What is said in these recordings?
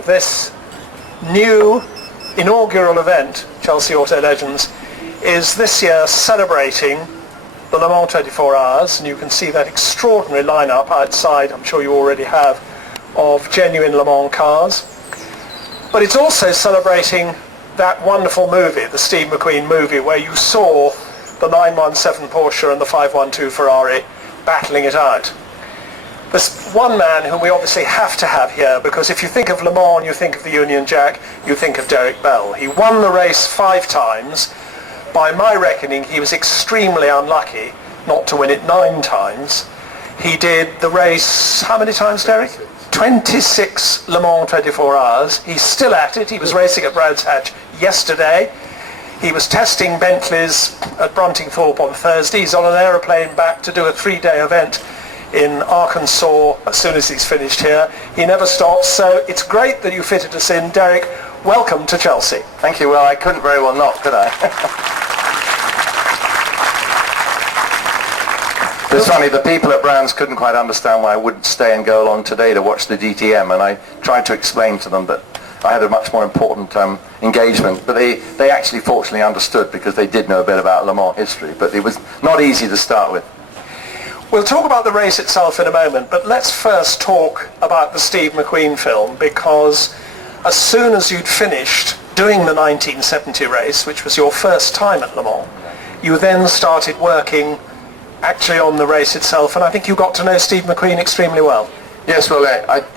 you, this new inaugural event, Chelsea Auto Legends, is this year celebrating the Le Mans 24 Hours, and you can see that extraordinary lineup outside, I'm sure you already have, of genuine Le Mans cars. But it's also celebrating that wonderful movie, the Steve McQueen movie, where you saw the 917 Porsche and the 512 Ferrari battling it out. There's one man whom we obviously have to have here, because if you think of Le Mans, you think of the Union Jack, you think of Derek Bell. He won the race 5 times. By my reckoning, he was extremely unlucky not to win it 9 times. He did the race, how many times, Derek? 26 Le Mans 24 Hours. He's still at it. He was racing at Brands Hatch yesterday. He was testing Bentleys at Bruntingthorpe on Thursday. He's on an aeroplane back to do a 3-day event in Arkansas as soon as he's finished here. He never stops, so it's great that you fitted us in. Derek, welcome to Chelsea. Thank you. Well, I couldn't very well not, could I? It's funny, the people at Brands couldn't quite understand why I wouldn't stay and go along today to watch the DTM, and I tried to explain to them that I had a much more important engagement, but they actually fortunately understood, because they did know a bit about Le Mans history, but it was not easy to start with. We'll talk about the race itself in a moment, but let's first talk about the Steve McQueen film, because as soon as you'd finished doing the 1970 race, which was your first time at Le Mans, you then started working actually on the race itself, and I think you got to know Steve McQueen extremely well. Yes, well,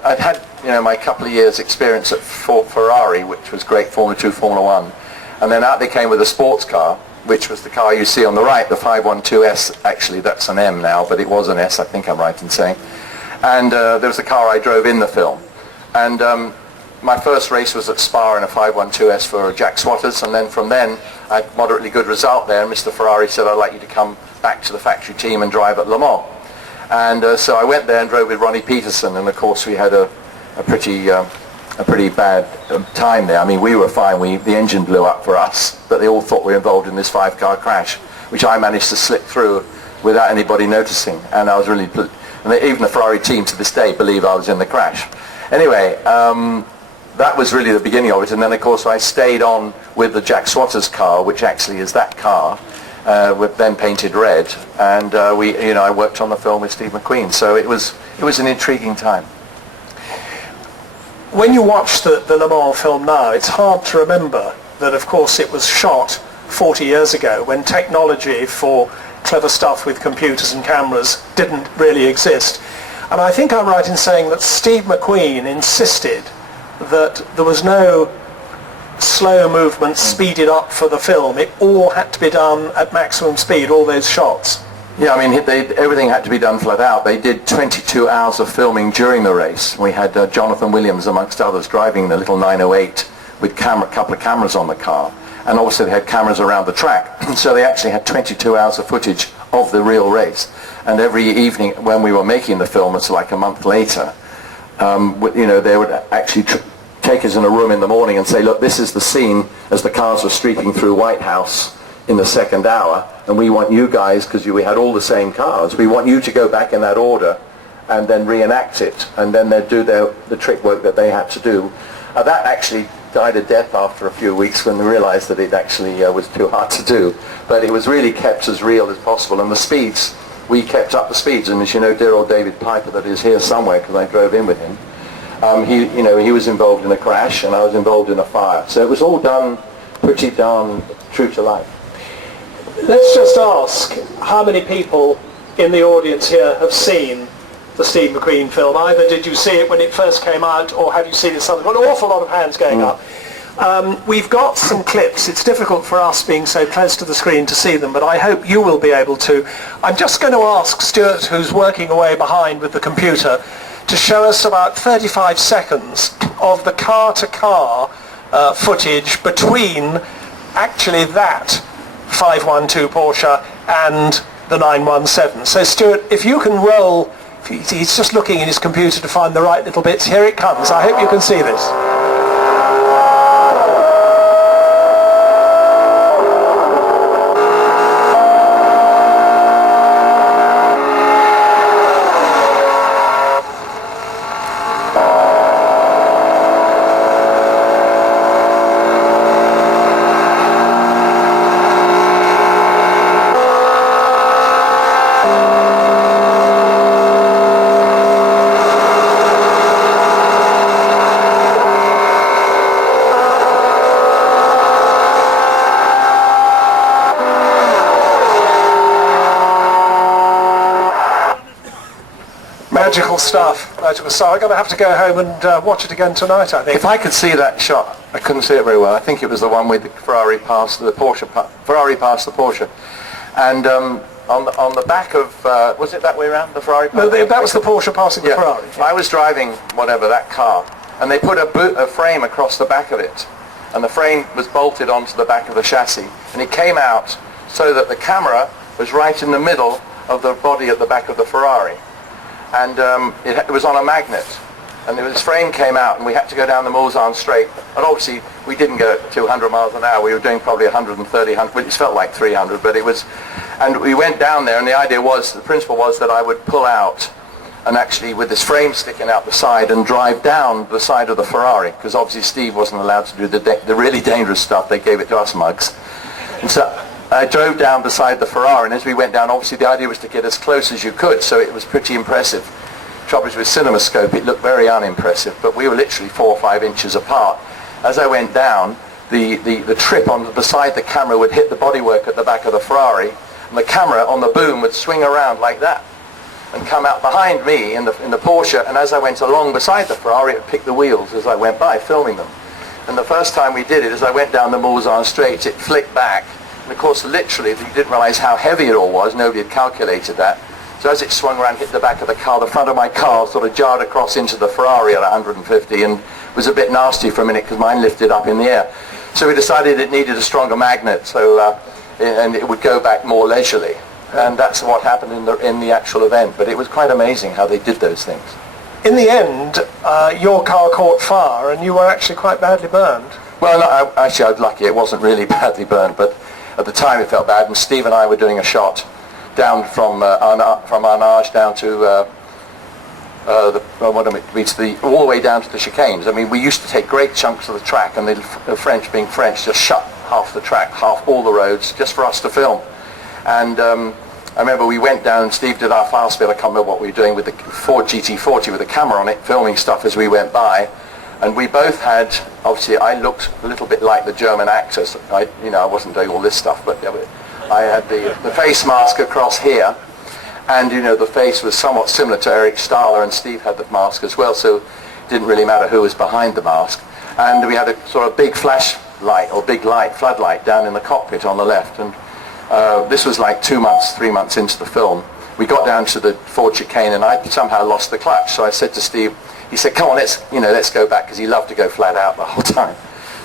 I'd had my couple of years' experience at Ferrari, which was great, Formula 2, Formula 1, and then out they came with a sports car, which was the car you see on the right, the 512S. Actually, that's an M now, but it was an S, I think I'm right in saying. And there was the car I drove in the film. And my first race was at Spa in a 512S for Jack Swatters, and then from then I had a moderately good result there, and Mr. Ferrari said, I'd like you to come back to the factory team and drive at Le Mans. And so I went there and drove with Ronnie Peterson, and of course we had a pretty bad time there. I mean, we were fine, the engine blew up for us, but they all thought we were involved in this 5-car crash, which I managed to slip through without anybody noticing, and I was really, and even the Ferrari team to this day believe I was in the crash. Anyway, that was really the beginning of it, and then of course I stayed on with the Jack Swatters car, which actually is that car, with then painted red, and I worked on the film with Steve McQueen, so it was an intriguing time. When you watch the Le Mans film now, it's hard to remember that, of course, it was shot 40 years ago when technology for clever stuff with computers and cameras didn't really exist. And I think I'm right in saying that Steve McQueen insisted that there was no slow movement speeded up for the film. It all had to be done at maximum speed, all those shots. Yeah, I mean, everything had to be done flat out. They did 22 hours of filming during the race. We had Jonathan Williams, amongst others, driving the little 908 with a couple of cameras on the car. And also they had cameras around the track. So they actually had 22 hours of footage of the real race. And every evening when we were making the film, it's like a month later, they would actually take us in a room in the morning and say, look, this is the scene as the cars were streaking through White House in the second hour, and we want you guys, because we had all the same cars, we want you to go back in that order and then reenact it, and then they'd do the trick work that they had to do. That actually died a death after a few weeks when they realized that it actually was too hard to do, but it was really kept as real as possible, and the speeds, we kept up the speeds, and as you know, dear old David Piper, that is here somewhere because I drove in with him, he was involved in a crash and I was involved in a fire, so it was all done pretty darn true to life. Let's just ask how many people in the audience here have seen the Steve McQueen film. Either did you see it when it first came out, or have you seen it something? Got an awful lot of hands going up. We've got some clips. It's difficult for us being so close to the screen to see them, but I hope you will be able to. I'm just going to ask Stuart, who's working away behind with the computer, to show us about 35 seconds of the car-to-car footage between actually that 512 Porsche and the 917. So Stuart, if you can roll, he's just looking in his computer to find the right little bits. Here it comes. I hope you can see this. Magical stuff. Magical stuff. I'm going to have to go home and watch it again tonight, I think. If I could see that shot, I couldn't see it very well. I think it was the one with the Ferrari past the Porsche. Ferrari past the Porsche, and on the back of was it that way around? The Ferrari. No, that was the Porsche passing the Ferrari. Yeah. I was driving that car, and they put a frame across the back of it, and the frame was bolted onto the back of the chassis, and it came out so that the camera was right in the middle of the body at the back of the Ferrari, and it was on a magnet, and this frame came out, and we had to go down the Mulsanne Straight, and obviously we didn't go at 200 miles an hour, we were doing probably 130, well, it felt like 300, but it was, and we went down there, and the principle was that I would pull out, and actually with this frame sticking out the side and drive down the side of the Ferrari, because obviously Steve wasn't allowed to do the really dangerous stuff, they gave it to us mugs, and so I drove down beside the Ferrari, and as we went down, obviously the idea was to get as close as you could, so it was pretty impressive. Trouble is with CinemaScope, it looked very unimpressive, but we were literally 4 or 5 inches apart. As I went down, the trip on beside the camera would hit the bodywork at the back of the Ferrari, and the camera on the boom would swing around like that, and come out behind me in the Porsche, and as I went along beside the Ferrari, it would pick the wheels as I went by, filming them. And the first time we did it, as I went down the Mulsanne Straight, it flicked back. And of course, literally, you didn't realize how heavy it all was. Nobody had calculated that. So as it swung around, hit the back of the car, the front of my car sort of jarred across into the Ferrari at 150 and was a bit nasty for a minute because mine lifted up in the air. So we decided it needed a stronger magnet, so and it would go back more leisurely. And that's what happened in the actual event. But it was quite amazing how they did those things. In the end, your car caught fire and you were actually quite badly burned. Well, no, actually I was lucky. It wasn't really badly burned, but at the time it felt bad, and Steve and I were doing a shot down from Arnage down to all the way down to the chicanes. I mean, we used to take great chunks of the track, and the French, being French, just shut half the track, half all the roads, just for us to film. And I remember we went down, and Steve did our file split. I can't remember what we were doing with the Ford GT40 with the camera on it, filming stuff as we went by. And we both had, obviously I looked a little bit like the German actors. I wasn't doing all this stuff, but I had the face mask across here, and the face was somewhat similar to Eric Stahler, and Steve had the mask as well, so it didn't really matter who was behind the mask. And we had a sort of big flashlight or big light, floodlight down in the cockpit on the left, and this was like 3 months into the film. We got down to the Ford chicane, and I somehow lost the clutch, so I said to Steve, he said, come on, let's go back, because he loved to go flat out the whole time.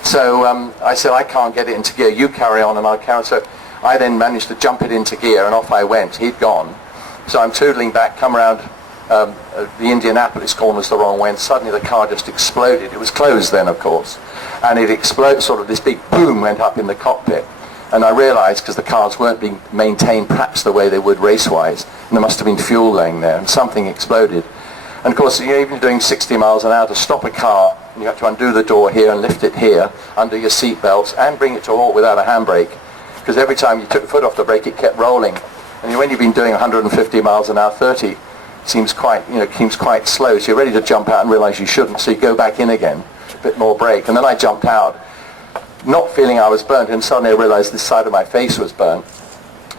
So I said, I can't get it into gear, you carry on and I'll carry on. So I then managed to jump it into gear, and off I went. He'd gone. So I'm tootling back, come around the Indianapolis corner was the wrong way, and suddenly the car just exploded. It was closed then, of course. And it exploded, sort of this big boom went up in the cockpit. And I realized, because the cars weren't being maintained perhaps the way they would race-wise, and there must have been fuel laying there, and something exploded. And of course, you're even doing 60 miles an hour to stop a car, and you have to undo the door here and lift it here under your seat belts and bring it to a halt without a handbrake, because every time you took the foot off the brake, it kept rolling. And when you've been doing 150 miles an hour, 30 seems quite slow. So you're ready to jump out and realize you shouldn't, so you go back in again, a bit more brake. And then I jumped out, not feeling I was burnt, and suddenly I realized this side of my face was burnt.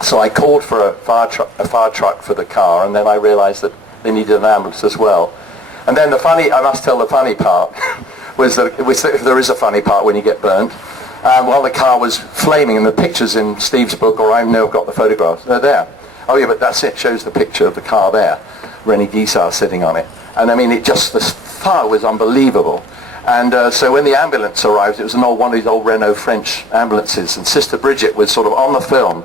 So I called for a fire truck for the car, and then I realized that they needed an ambulance as well. And then I must tell the funny part, was that if there is a funny part when you get burnt, while the car was flaming, and the pictures in Steve's book, or I know I've got the photographs, they're there. Oh yeah, but that's it, shows the picture of the car there, Rennie Guissard sitting on it. And I mean, the fire was unbelievable. And so when the ambulance arrived, it was one of these old Renault French ambulances, and Sister Bridget was sort of on the film,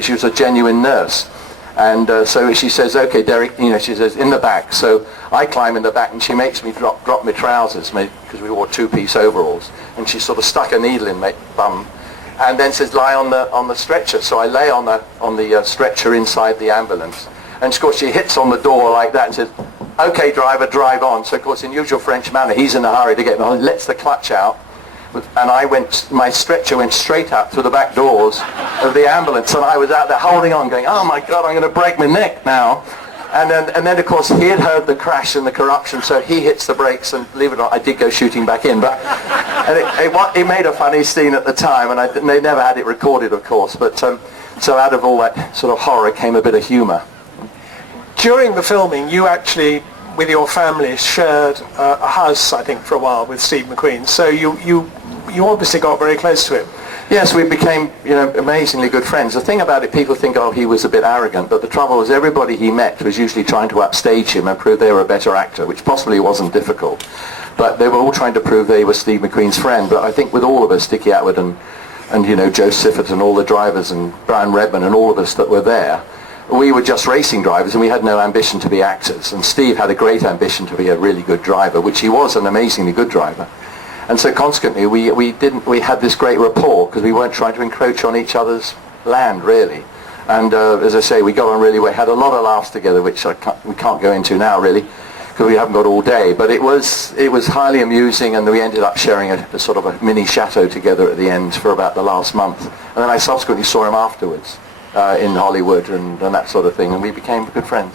she was a genuine nurse. And so she says, okay, Derek, she says, in the back. So I climb in the back, and she makes me drop my trousers, because we wore two-piece overalls. And she sort of stuck a needle in my bum, and then says, lie on the stretcher. So I lay on the stretcher inside the ambulance. And of course, she hits on the door like that and says, okay, driver, drive on. So of course, in usual French manner, he's in a hurry to get on, lets the clutch out. And my stretcher went straight up through the back doors of the ambulance, and I was out there holding on, going, oh my God, I'm going to break my neck now. And then of course, he had heard the crash and the corruption, so he hits the brakes, and believe it or not, I did go shooting back in. But and it made a funny scene at the time, and they never had it recorded, of course. But so out of all that sort of horror came a bit of humour. during the filming, you actually, with your family, shared a house, I think, for a while with Steve McQueen. So you obviously got very close to him. Yes, we became, amazingly good friends. The thing about it, people think, oh, he was a bit arrogant, but the trouble was everybody he met was usually trying to upstage him and prove they were a better actor, which possibly wasn't difficult. But they were all trying to prove they were Steve McQueen's friend. But I think with all of us, Dickie Atwood and Joe Siffert and all the drivers and Brian Redman and all of us that were there, we were just racing drivers and we had no ambition to be actors. And Steve had a great ambition to be a really good driver, which he was an amazingly good driver. And so consequently, we had this great rapport because we weren't trying to encroach on each other's land, really. And as I say, we got on really well. We had a lot of laughs together, which we can't go into now, really, because we haven't got all day. But it was highly amusing, and we ended up sharing a sort of a mini chateau together at the end for about the last month. And then I subsequently saw him afterwards in Hollywood and that sort of thing, and we became good friends.